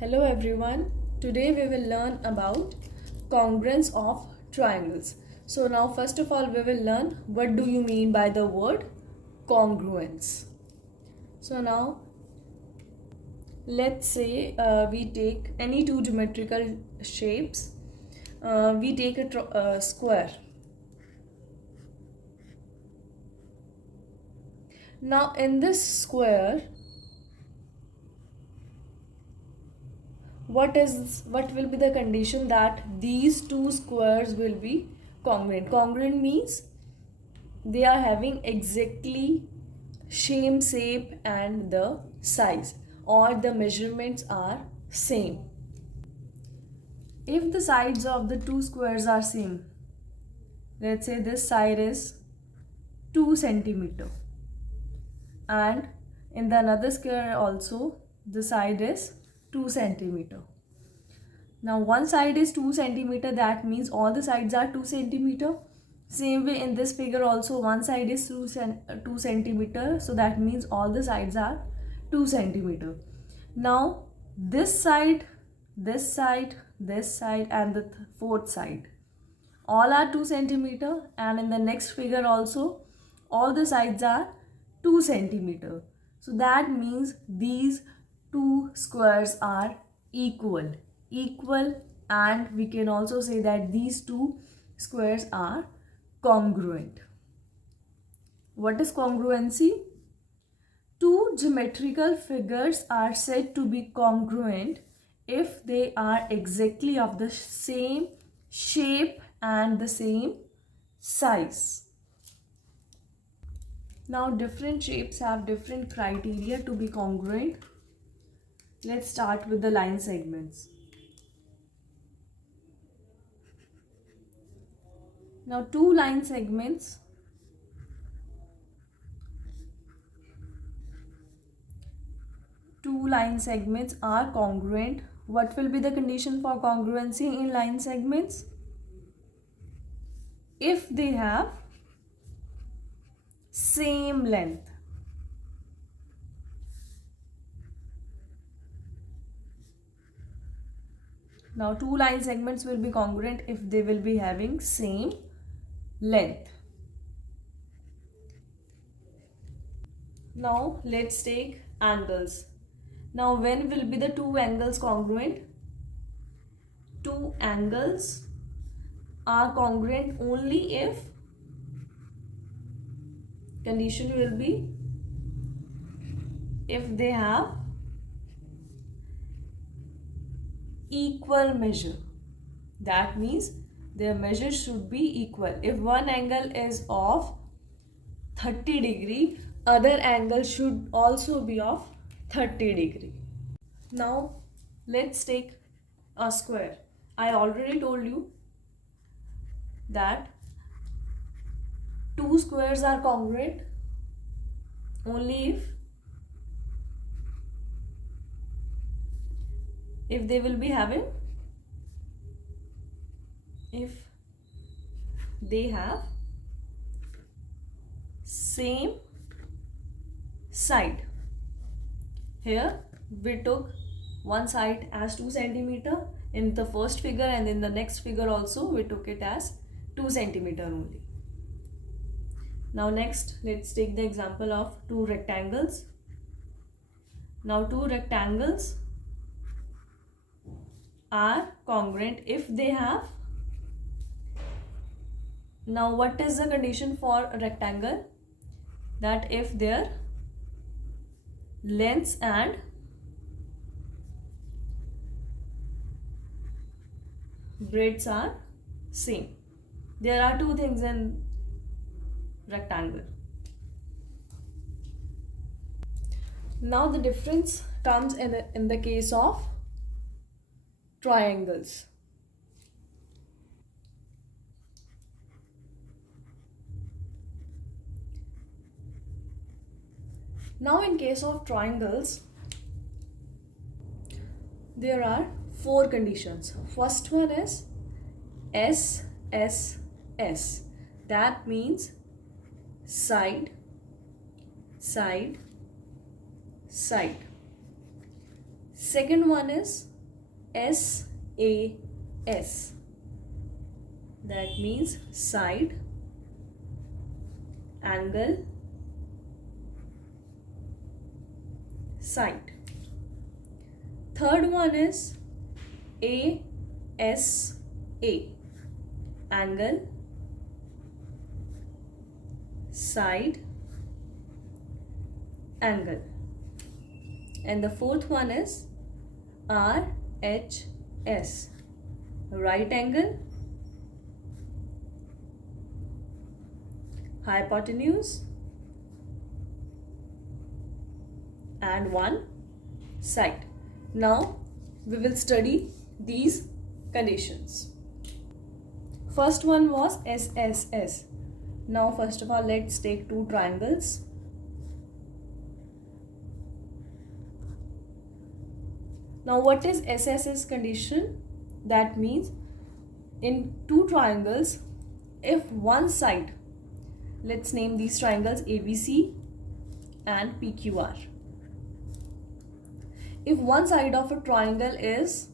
Hello everyone. Today we will learn about congruence of triangles. So now first of all we will learn what do you mean by the word congruence. So now let's say we take any two geometrical shapes. We take a square. Now in this square what will be the condition that these two squares will be congruent means they are having exactly same shape and the size, or the measurements are same. If the sides of the two squares are same, let's say this side is 2 centimeter and in the another square also the side is 2 centimeter. Now one side is 2 centimeter, that means all the sides are 2 centimeter. Same way in this figure also one side is 2 centimeter, so that means all the sides are 2 centimeter. Now this side, this side, this side and the fourth side all are 2 centimeter, and in the next figure also all the sides are 2 centimeter. So that means these two squares are equal, and we can also say that these two squares are congruent. What is congruency? Two geometrical figures are said to be congruent if they are exactly of the same shape and the same size. Now different shapes have different criteria to be congruent. Let's start with the line segments. Now two line segments are congruent. What will be the condition for congruency in line segments? If they have same length. Now two line segments will be congruent if they will be having same length. Now let's take angles. Now when will be the two angles congruent? Two angles are congruent only if condition will be if they have equal measure. That means their measures should be equal. If one angle is of 30 degree, other angle should also be of 30 degree. Now let's take a square. I already told you that two squares are congruent only if they will be having, if they have same side. Here we took one side as 2 centimeter in the first figure, and in the next figure also we took it as 2 centimeter only. Now next let's take the example of two rectangles. Now two rectangles are congruent if they have, now what is the condition for a rectangle? That if their lengths and breadths are same. There are two things in rectangle. Now the difference comes in the case of triangles. Now in case of triangles, there are four conditions. First one is SSS. That means side, side, side. Second one is SAS. That means side, angle, side. Third one is ASA. Angle, side, angle. And the fourth one is RHS. Right angle, hypotenuse, and one side. Now we will study these conditions. First one was SSS. Now first of all, let's take two triangles. Now what is SSS condition? That means in two triangles, if one side, let's name these triangles ABC and PQR. If one side of a triangle is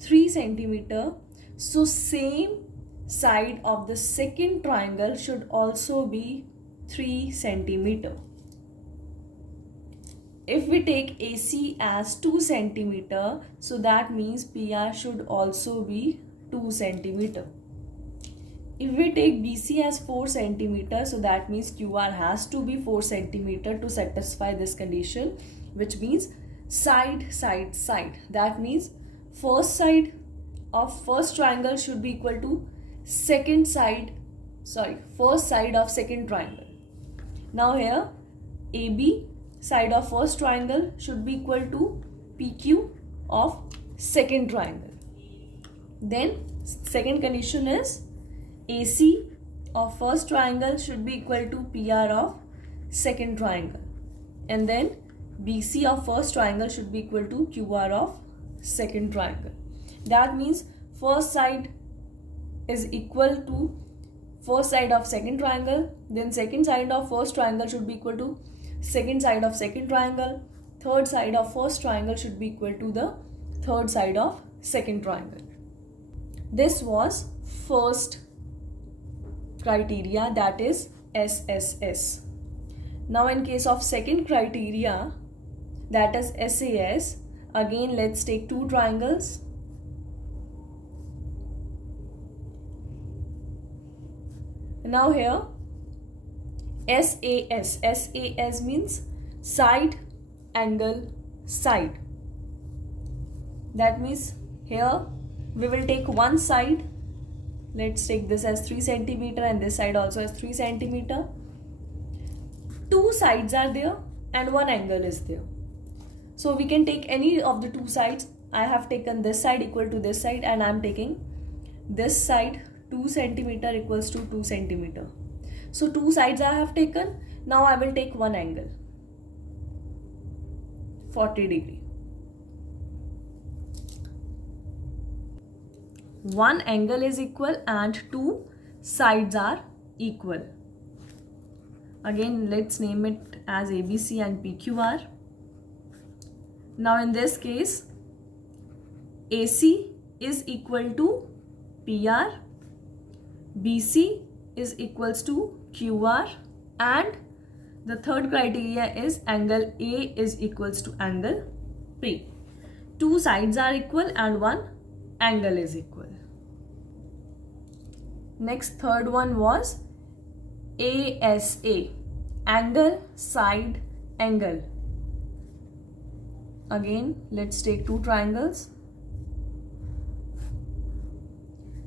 3 cm, so same side of the second triangle should also be 3 cm. If we take AC as 2 cm, so that means PR should also be 2 cm. If we take BC as 4 cm, so that means QR has to be 4 cm to satisfy this condition, which means side, side, side. That means first side of first triangle should be equal to first side of second triangle. Now here AB, side of first triangle, should be equal to PQ of second triangle. Then second condition is AC of first triangle should be equal to PR of second triangle. And then BC of first triangle should be equal to QR of second triangle. That means first side is equal to first side of second triangle. Then second side of first triangle should be equal to second side of second triangle. Third side of first triangle should be equal to the third side of second triangle. This was first criteria, that is SSS. Now in case of second criteria, that is SAS, again let's take two triangles. Now here SAS means side, angle, side. That means here we will take one side. Let's take this as 3 cm and this side also as 3 cm. Two sides are there and one angle is there. So we can take any of the two sides. I have taken this side equal to this side, and I am taking this side 2 cm equals to 2 cm. So two sides I have taken. Now I will take one angle, 40 degree. One angle is equal and two sides are equal. Again, let's name it as ABC and PQR. Now in this case, AC is equal to PR, BC is equals to QR, and the third criteria is angle A is equals to angle P. Two sides are equal and one angle is equal. Next, third one was ASA, angle, side, angle. Again, let's take two triangles.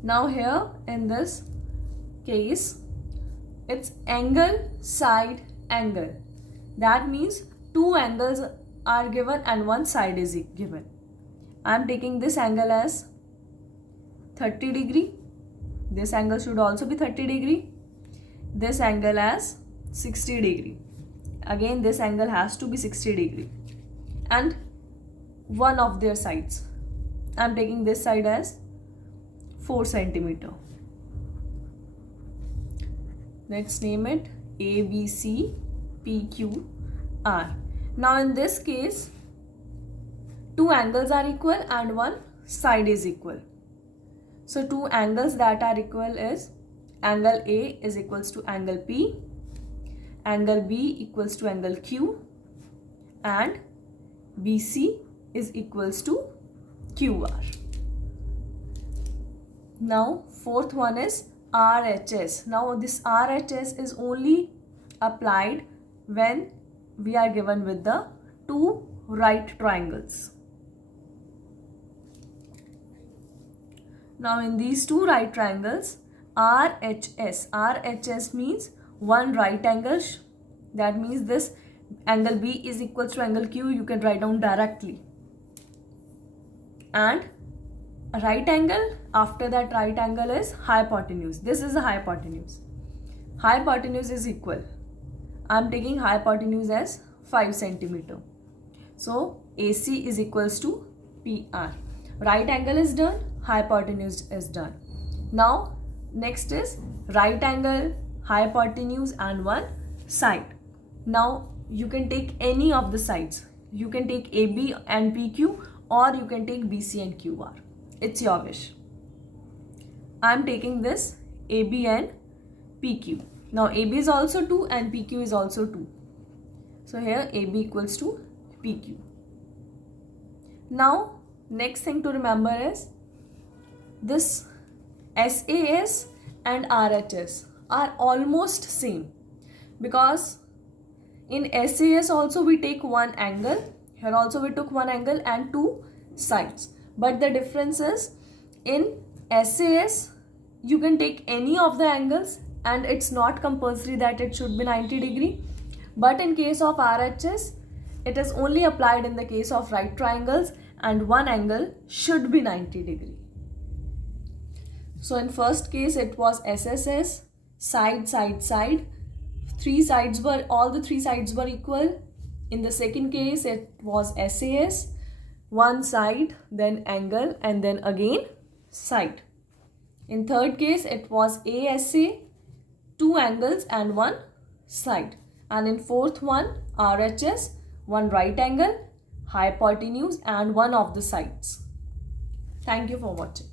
Now here in this case, it's angle, side, angle. That means two angles are given and one side is given. I am taking this angle as 30 degree. This angle should also be 30 degree. This angle as 60 degree. Again, this angle has to be 60 degree. And one of their sides, I am taking this side as 4 cm. Let's name it ABC PQR. Now in this case, two angles are equal and one side is equal. So two angles that are equal is angle A is equals to angle P, angle B equals to angle Q, and BC is equals to QR. Now fourth one is RHS. Now this RHS is only applied when we are given with the two right triangles. Now in these two right triangles, RHS means one right angle. That means this angle B is equal to angle Q. You can write down directly. And a right angle, after that right angle is hypotenuse. This is a hypotenuse. Hypotenuse is equal. I am taking hypotenuse as 5 centimeter. So AC is equals to PR. Right angle is done, hypotenuse is done. Now next is right angle, hypotenuse and one side. Now you can take any of the sides. You can take AB and PQ, or you can take BC and QR. It's your wish. I am taking this AB and PQ. Now AB is also 2 and PQ is also 2. So here AB equals to PQ. Now next thing to remember is this SAS and RHS are almost same, because in SAS also we take one angle, here also we took one angle and two sides. But the difference is in SAS you can take any of the angles and it's not compulsory that it should be 90 degree. But in case of RHS, it is only applied in the case of right triangles and one angle should be 90 degree. So in first case it was SSS, side, side, side. All the three sides were equal. In the second case it was SAS, one side, then angle, and then again side. In third case it was ASA, two angles and one side. And in fourth one, RHS, one right angle, hypotenuse and one of the sides. Thank you for watching.